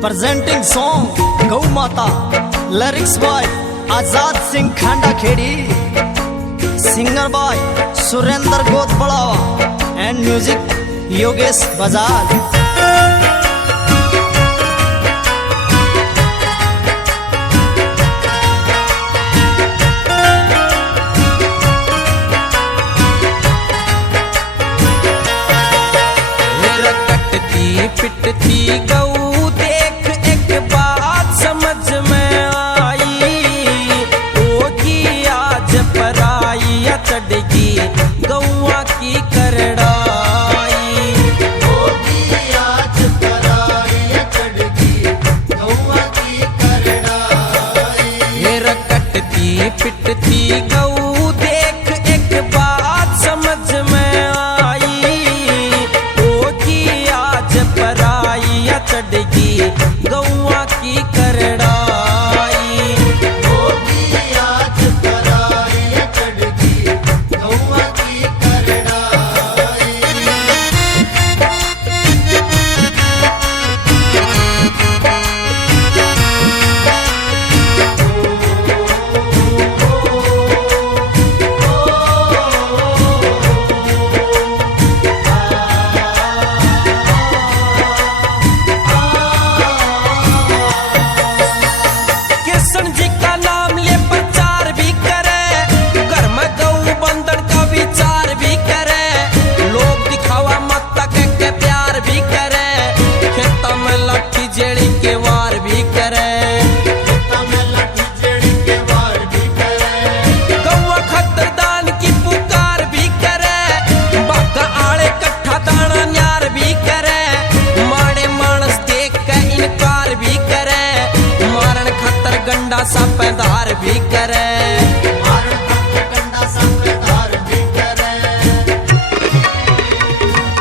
presenting song Gau Mata, lyrics by Azad Singh Khanda Khedi, singer by Surendra Godbalawa, and music Yogesh Bajaj. पिटती गऊ देख एक बात समझ में आई, होगी आज पराई चढ़गी गौआ की करड़ाई, होगी आज पराई चढ़गी गौआ की करड़ाई। मेरा कटती पिटती गऊ देख एक बात समझ में आई, होगी आज पराई चढ़गी गौआ की करड़ाई, होगी आज पराई चढ़गी गौआ की करड़ाई। कृष्ण जी का नाम ले प्रचार भी करे, घर में गऊ बंधन का विचार भी करे, लोग दिखावा मत तक के प्यार भी करे, खेता में लाठी जेड़ी के वार भी करे, गौआ खतरदान की पुकार भी करे, बाका आड़े कट्ठा दाना न्यार भी करे, माड़े मानस देख के इनकार भी करे, मारण खतर गंडा सा पैदार भी करे,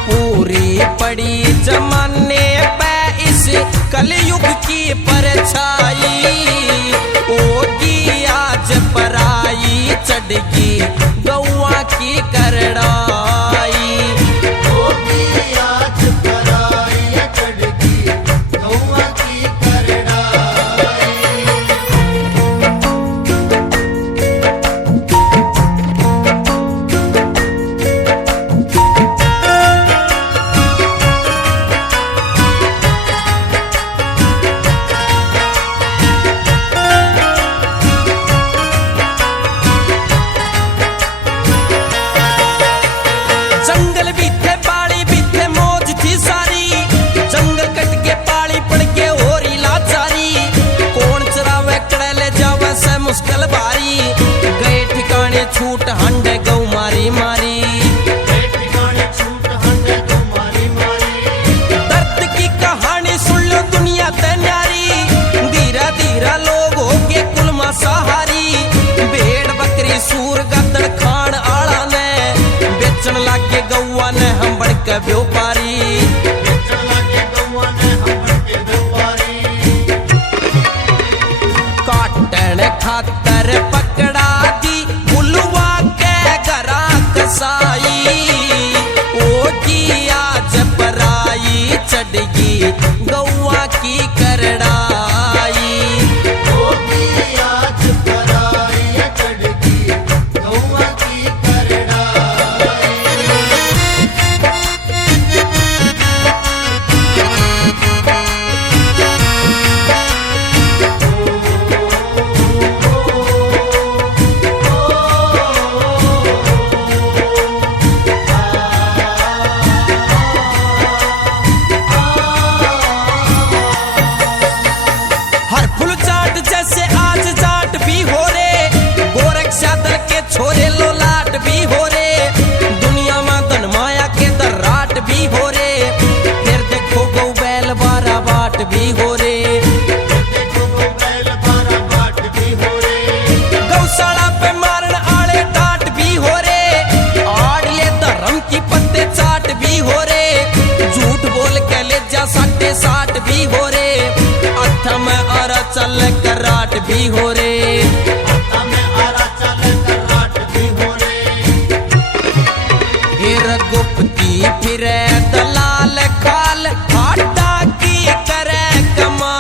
पूरी पड़ी जमाने पे इस कलयुग की परछाई, होगी आज पराई चढ़गी गौआ की करड़ाई, होगी आज पराई चढ़गी गौआ की करड़ाई। जंगल भी थे बाड़ी भी थे मौज थी सारी, जंगल कट के पाली पड़ के होरी लाचारी, कौन चरावे कड़े ले जावे से मुश्किल बारी, गए ठिकाने छूट हंडे गौ मारी मारी, दर्द की कहानी सुन लो दुनिया ते न्यारी, धीरा धीरा लोग हो गए कुलमा सहारी, भेड़ बकरी सूर गदड़ खान आला ने बेचन लागे गौआ ने हम बढ़ के व्यापारी, काटन खातर पकड़ा दी बुलवा के गरा कसाई, होगी आज पराई चढ़गी गौआ की करड़ाई, होगी आज पराई चढ़गी गौआ की करड़ाई। हर फुल चाट जैसे आज जाट भी हो रे, गोरक्षा दल के छोरे लोलाट भी हो रे, दुनिया में धन माया के दर्राट भी हो रे, फिर देखो गौ बैल बारा बाट भी हो रे, गौशाला पे मारन आड़े टाट भी हो रे, आड़ले धर्म की पत्ते चाट भी हो रे, झूठ बोल के ले जा साटे साठ भी हो रे, अथा में आरा चल कराट भी हो रे, फिर गुप्ती फिर दलाल खाल आटा की करे कमा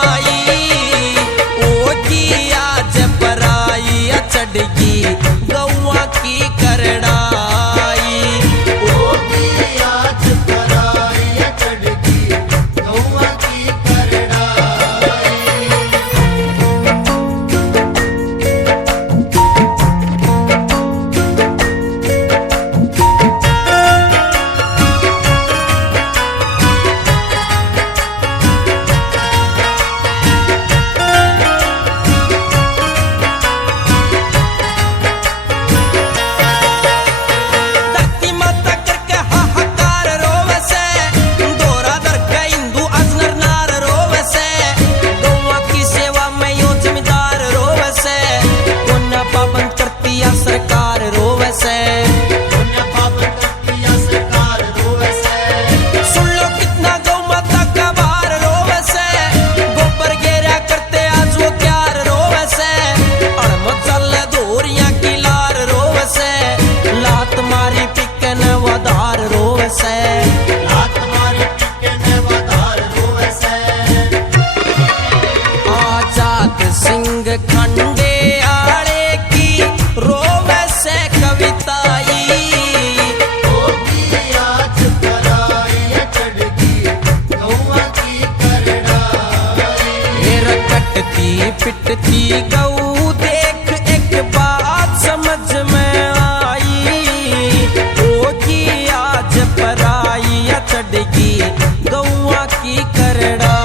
की करड़ा।